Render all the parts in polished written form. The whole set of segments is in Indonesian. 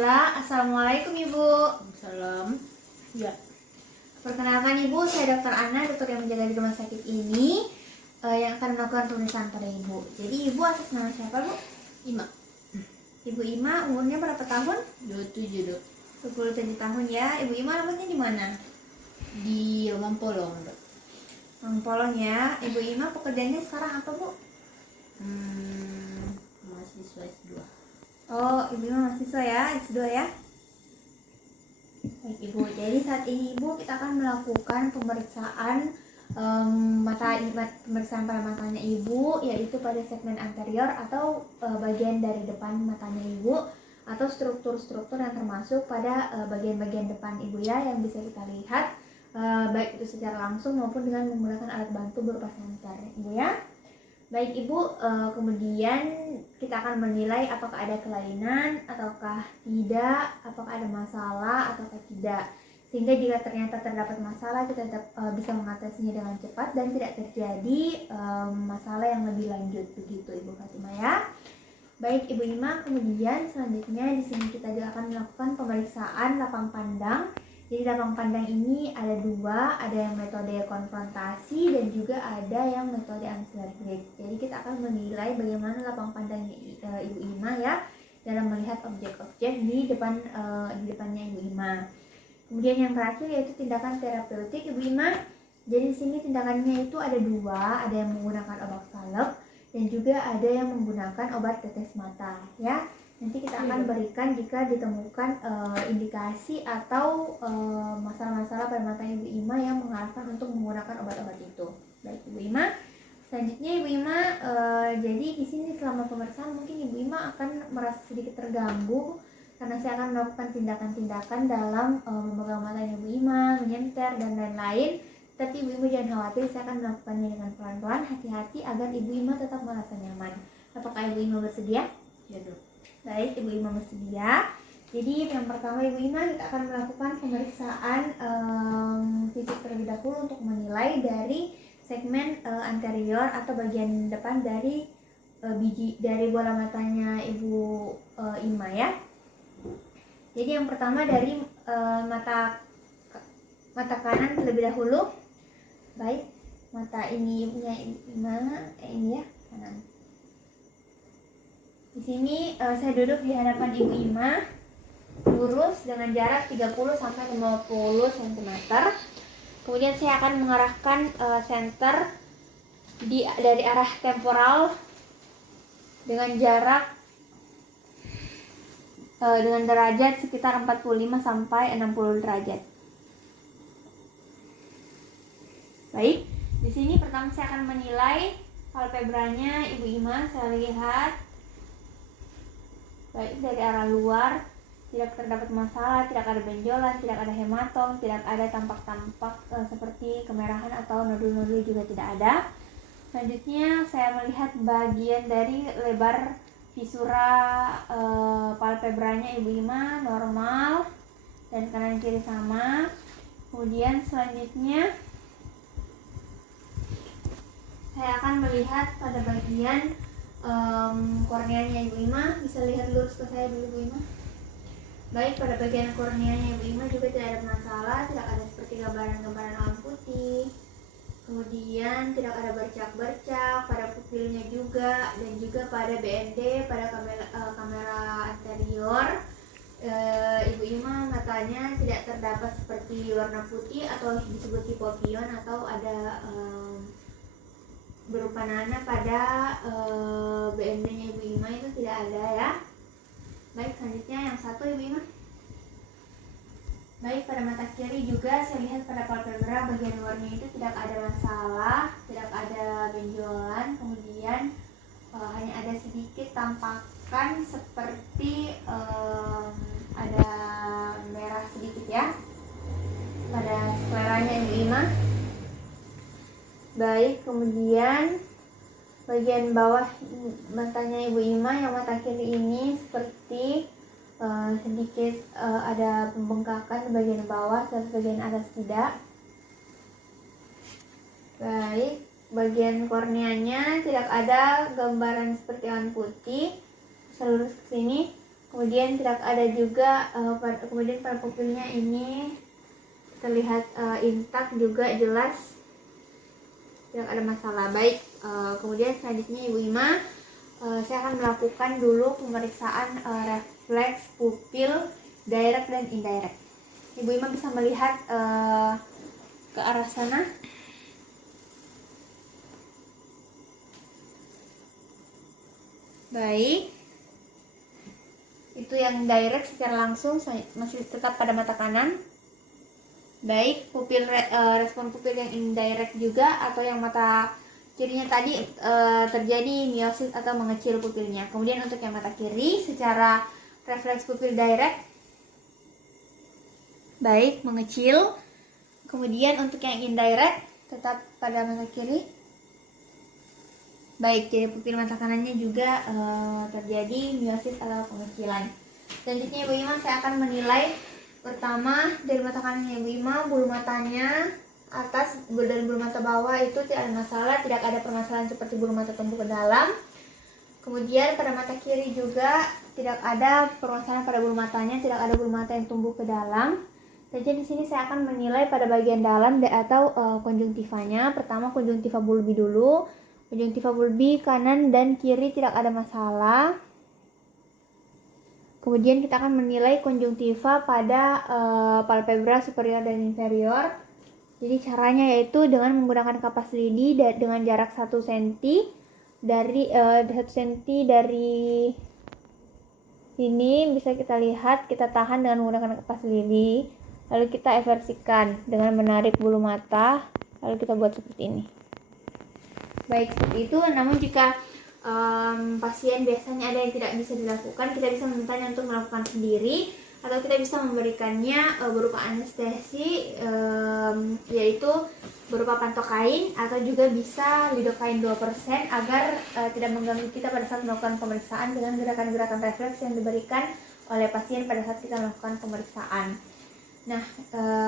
Bismillah. Assalamualaikum Ibu. Salam. Ya. Perkenalkan Ibu, saya Dr. Ana, dokter yang menjaga di rumah sakit ini yang akan melakukan pemeriksaan pada Ibu. Jadi Ibu atas nama siapa Bu? Ima. Ibu Ima, umurnya berapa tahun? 27 dok. 27 tahun ya. Ibu Ima alamatnya di mana? Di Mampolong dok. Mampolong ya. Ibu Ima pekerjaannya sekarang apa Bu? Mahasiswa S2. Oh, Ibu Ima mahasiswa ya, S2 ya. Baik Ibu, jadi saat ini Ibu kita akan melakukan pemeriksaan pemeriksaan pada matanya Ibu, yaitu pada segmen anterior atau bagian dari depan matanya Ibu, atau struktur-struktur yang termasuk pada bagian-bagian depan Ibu ya, yang bisa kita lihat baik itu secara langsung maupun dengan menggunakan alat bantu berupa senter Ibu ya. Baik Ibu, kemudian kita akan menilai apakah ada kelainan ataukah tidak, apakah ada masalah ataukah tidak. Sehingga jika ternyata terdapat masalah, kita tetap bisa mengatasinya dengan cepat dan tidak terjadi masalah yang lebih lanjut, begitu Ibu Fatimah ya. Baik Ibu Ima, kemudian selanjutnya di sini kita juga akan melakukan pemeriksaan lapang pandang. Jadi lapang pandang ini ada dua, ada yang metode konfrontasi dan juga ada yang metode ancillary grade. Jadi kita akan menilai bagaimana lapang pandangnya Ibu Ima ya dalam melihat objek-objek di depannya Ibu Ima. Kemudian yang terakhir yaitu tindakan terapeutik Ibu Ima. Jadi di sini tindakannya itu ada dua, ada yang menggunakan obat salep dan juga ada yang menggunakan obat tetes mata ya. Nanti kita akan berikan jika ditemukan indikasi atau masalah-masalah pada mata Ibu Ima yang mengarahkan untuk menggunakan obat-obat itu. Baik Ibu Ima. Selanjutnya Ibu Ima, jadi di sini selama pemeriksaan mungkin Ibu Ima akan merasa sedikit terganggu karena saya akan melakukan tindakan-tindakan dalam memegang mata Ibu Ima, menyenter dan lain-lain. Tapi Ibu Ima jangan khawatir, saya akan melakukannya dengan pelan-pelan, hati-hati agar Ibu Ima tetap merasa nyaman. Apakah Ibu Ima bersedia? Ya dok. Baik, Ibu Ima bersedia. Jadi yang pertama Ibu Ima, kita akan melakukan pemeriksaan fisik terlebih dahulu untuk menilai dari segmen anterior atau bagian depan dari dari bola matanya Ibu Ima ya. Jadi yang pertama dari mata kanan terlebih dahulu. Baik, mata ini punya Ima, ini ya, kanan. Di sini saya duduk di hadapan Ibu Ima, lurus dengan jarak 30 sampai 50 cm. Kemudian saya akan mengarahkan senter dari arah temporal dengan jarak dengan derajat sekitar 45 sampai 60 derajat. Baik, di sini pertama saya akan menilai palpebranya Ibu Ima. Saya lihat baik dari arah luar, tidak terdapat masalah, tidak ada benjolan, tidak ada hematom, tidak ada tampak-tampak seperti kemerahan atau nodul-nodul juga tidak ada. Selanjutnya saya melihat bagian dari lebar visura palpebranya Ibu Ima normal dan kanan kiri sama. Kemudian selanjutnya saya akan melihat pada bagian korneanya Ibu Ima. Bisa lihat lurus ke saya dulu Ibu Ima. Baik, pada bagian korneanya Ibu Ima juga tidak ada masalah, tidak ada seperti gambaran-gambaran awan putih. Kemudian tidak ada bercak-bercak pada pupilnya juga, dan juga pada BND, pada kamera anterior Ibu Ima matanya tidak terdapat seperti warna putih atau disebut hipopion atau ada berupa nana pada BND-nya Ibu Ima itu tidak ada ya. Baik, selanjutnya yang satu Ibu Ima. Baik, pada mata kiri juga saya lihat pada palpebra bagian luarnya itu tidak ada masalah, tidak ada benjolan, kemudian hanya ada sedikit tampakan seperti ada merah sedikit ya pada skleranya Ibu Ima. Baik, kemudian bagian bawah matanya Ibu Ima yang mata kiri ini seperti sedikit ada pembengkakan di bagian bawah dan bagian atas tidak. Baik, bagian korneanya tidak ada gambaran seperti awan putih. Lurus ke sini. Kemudian tidak ada juga kemudian pada pupilnya ini terlihat intak juga jelas, tidak ada masalah. Baik, kemudian selanjutnya Ibu Ima, saya akan melakukan dulu pemeriksaan refleks pupil direct dan indirect. Ibu Ima bisa melihat ke arah sana. Baik, itu yang direct secara langsung masih tetap pada mata kanan. Baik, respon pupil yang indirect juga atau yang mata kirinya tadi terjadi miosis atau mengecil pupilnya. Kemudian untuk yang mata kiri secara refleks pupil direct, baik, mengecil. Kemudian untuk yang indirect tetap pada mata kiri. Baik, jadi pupil mata kanannya juga terjadi miosis atau pengecilan. Selanjutnya Ibu Ima, saya akan menilai pertama dari mata kanannya Ibu Ima, bulu matanya atas dan bulu mata bawah itu tidak ada masalah, tidak ada permasalahan seperti bulu mata tumbuh ke dalam. Kemudian pada mata kiri juga tidak ada permasalahan pada bulu matanya, tidak ada bulu mata yang tumbuh ke dalam. Jadi di sini saya akan menilai pada bagian dalam atau konjungtivanya. Pertama konjungtiva bulbi dulu. Konjungtiva bulbi kanan dan kiri tidak ada masalah. Kemudian kita akan menilai konjungtiva pada palpebra superior dan inferior. Jadi caranya yaitu dengan menggunakan kapas lidi dengan jarak 1 cm dari 1 cm dari sini bisa kita lihat, kita tahan dengan menggunakan kapas lidi. Lalu kita eversikan dengan menarik bulu mata, lalu kita buat seperti ini. Baik, seperti itu. Namun jika pasien biasanya ada yang tidak bisa dilakukan, kita bisa memintanya untuk melakukan sendiri, atau kita bisa memberikannya berupa anestesi, yaitu berupa pantokain, atau juga bisa lidokain 2% agar tidak mengganggu kita pada saat melakukan pemeriksaan dengan gerakan-gerakan refleks yang diberikan oleh pasien pada saat kita melakukan pemeriksaan. Nah,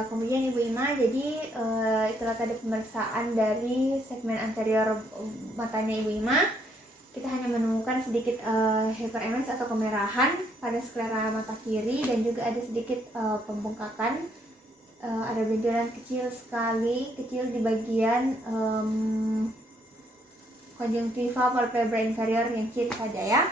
kemudian Ibu Ima, jadi itulah tadi pemeriksaan dari segmen anterior matanya Ibu Ima. Kita hanya menemukan sedikit hyperemesis atau kemerahan pada sklera mata kiri dan juga ada sedikit pembengkakan. Ada benjolan kecil sekali, kecil di bagian konjungtiva palpebra inferior yang kiri saja ya.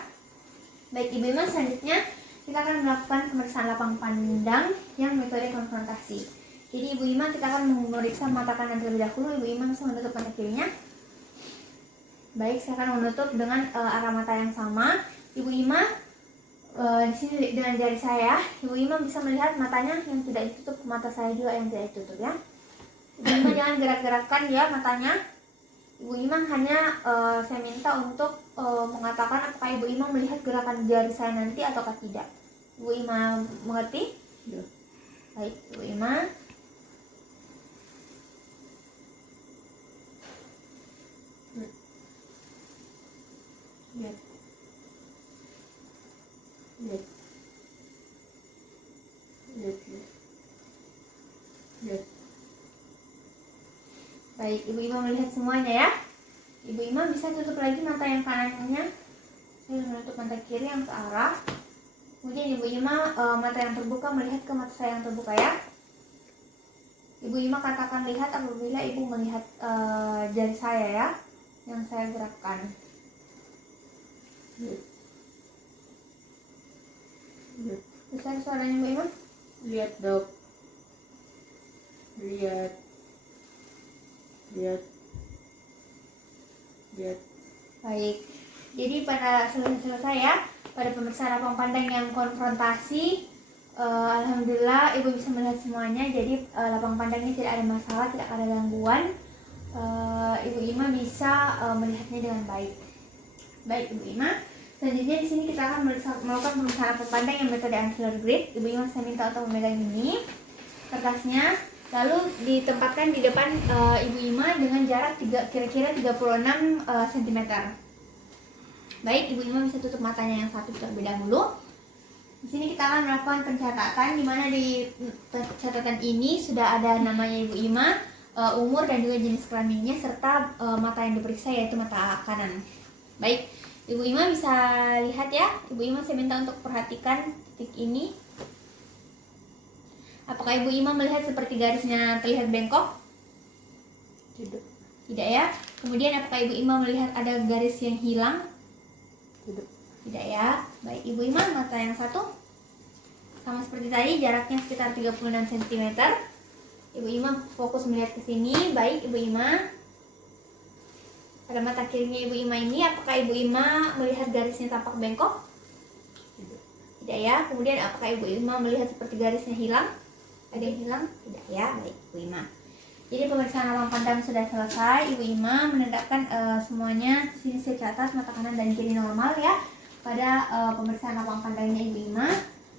Baik Ibu Ima, selanjutnya kita akan melakukan pemeriksaan lapang pandang yang metode konfrontasi. Jadi Ibu Ima, kita akan memeriksa mata kanan terlebih dahulu. Ibu Ima bisa menutup mata kirinya. Baik, saya akan menutup dengan arah mata yang sama. Ibu Ima, di sini dengan jari saya, Ibu Ima bisa melihat matanya yang tidak ditutup, mata saya juga yang tidak ditutup ya. Ibu Ima jangan gerak-gerakkan ya matanya. Ibu Ima hanya saya minta untuk mengatakan apakah Ibu Ima melihat gerakan jari saya nanti ataukah tidak. Ibu Ima mengerti? Ya. Baik, Ibu Ima. Lihat. Lihat. Lihat. Lihat. Baik, Ibu Ima melihat semuanya ya. Ibu Ima bisa tutup lagi mata yang kanannya. Saya menutup mata kiri yang ke arah. Kemudian Ibu Ima mata yang terbuka melihat ke mata saya yang terbuka ya. Ibu Ima katakan lihat apabila Ibu melihat jari saya ya, yang saya gerakkan. Lihat. Lihat. Bisa suaranya Ibu Ima? Lihat dok. Lihat. Lihat. Lihat. Baik. Jadi pada selesai ya, pada pemeriksaan lapang pandang yang konfrontasi, alhamdulillah Ibu bisa melihat semuanya. Jadi lapang pandangnya tidak ada masalah, tidak ada gangguan. Ibu Ima bisa melihatnya dengan baik. Baik Ibu Ima. Selanjutnya di sini kita akan melakukan pemeriksaan lapang pandang yang metode anterior grip. Ibu Ima saya minta untuk memegang ini kertasnya, lalu ditempatkan di depan Ibu Ima dengan jarak kira-kira 36 cm. Baik, Ibu Ima bisa tutup matanya yang satu terlebih dahulu. Di sini kita akan melakukan pencatatan, di mana di catatan ini sudah ada namanya Ibu Ima, umur dan juga jenis kelaminnya serta mata yang diperiksa yaitu mata kanan. Baik, Ibu Ima bisa lihat ya. Ibu Ima saya minta untuk perhatikan titik ini. Apakah Ibu Ima melihat seperti garisnya terlihat bengkok? Tidak. Tidak ya. Kemudian apakah Ibu Ima melihat ada garis yang hilang? Tidak. Tidak ya. Baik, Ibu Ima, mata yang satu sama seperti tadi, jaraknya sekitar 36 cm. Ibu Ima fokus melihat ke sini. Baik, Ibu Ima. Pada mata kirinya Ibu Ima ini, apakah Ibu Ima melihat garisnya tampak bengkok? Tidak. Tidak ya. Kemudian apakah Ibu Ima melihat seperti garisnya hilang? Ada yang hilang? Tidak ya. Baik, Ibu Ima. Jadi pemeriksaan lapang pandang sudah selesai. Ibu Ima menandakan semuanya. Sini saya catat mata kanan dan kiri normal ya. Pada pemeriksaan lapang pandangnya Ibu Ima,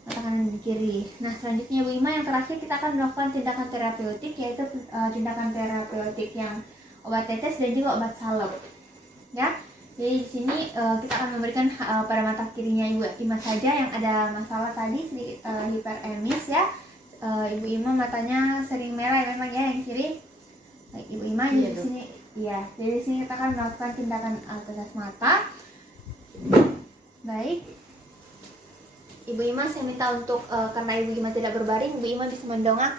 mata kanan dan kiri. Nah, selanjutnya Ibu Ima, yang terakhir kita akan melakukan tindakan terapeutik, yaitu tindakan terapeutik yang obat tetes dan juga obat salep. Ya. Jadi di sini kita akan memberikan pada mata kirinya Ibu Ima saja yang ada masalah tadi sedikit hiperemis ya. Ibu Ima matanya sering merah ya, memang ya yang kiri. Baik, Ibu Ima di sini ya. Jadi di sini kita akan melakukan tindakan tetes mata. Baik. Ibu Ima saya minta untuk karena Ibu Ima tidak berbaring, Ibu Ima bisa mendongak.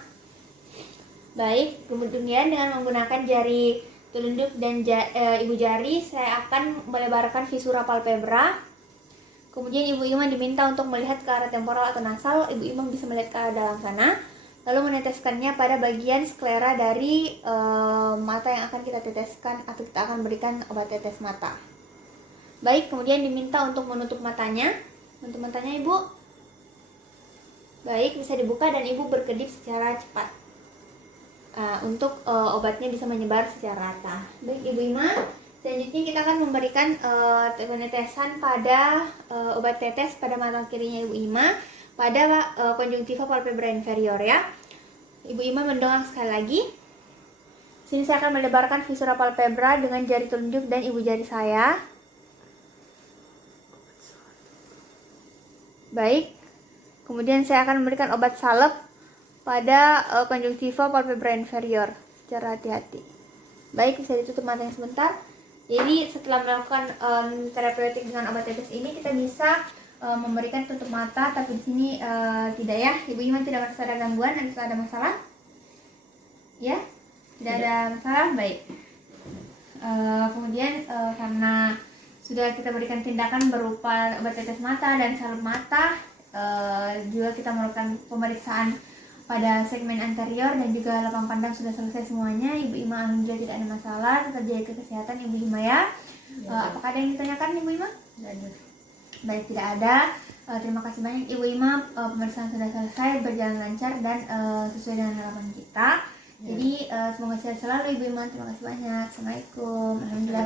Baik, kemudian dengan menggunakan jari telunjuk dan ibu jari saya akan melebarkan visura palpebra. Kemudian Ibu Ima diminta untuk melihat ke arah temporal atau nasal. Ibu Ima bisa melihat ke arah dalam sana, lalu meneteskannya pada bagian sklera dari mata yang akan kita teteskan atau kita akan berikan obat tetes mata. Baik, kemudian diminta untuk menutup matanya. Menutup matanya Ibu. Baik, bisa dibuka dan Ibu berkedip secara cepat. Untuk obatnya bisa menyebar secara rata. Baik, Ibu Ima. Selanjutnya kita akan memberikan penetesan pada obat tetes pada mata kirinya Ibu Ima pada konjungtiva palpebra inferior ya. Ibu Ima mendongak sekali lagi. Sini saya akan melebarkan visura palpebra dengan jari telunjuk dan ibu jari saya. Baik. Kemudian saya akan memberikan obat salep pada konjungtiva palpebra inferior secara hati-hati. Baik, bisa ditutup matanya sebentar. Jadi setelah melakukan terapeutik dengan obat tetes ini, kita bisa memberikan tutup mata, tapi di sini tidak ya. Ibu Ima tidak merasa ada gangguan atau ada masalah? Ya, tidak ada masalah. Baik. Kemudian karena sudah kita berikan tindakan berupa obat tetes mata dan salep mata, juga kita melakukan pemeriksaan pada segmen anterior dan juga lapang pandang sudah selesai semuanya. Ibu Ima alhamdulillah tidak ada masalah. Tetap jaga kesehatan Ibu Ima ya. Apakah ada yang ditanyakan Ibu Ima? Tidak ada. Baik, tidak ada. Terima kasih banyak Ibu Ima. Pemeriksaan sudah selesai, berjalan lancar dan sesuai dengan harapan kita. Jadi semoga sehat selalu Ibu Ima. Terima kasih banyak. Assalamualaikum. Alhamdulillah.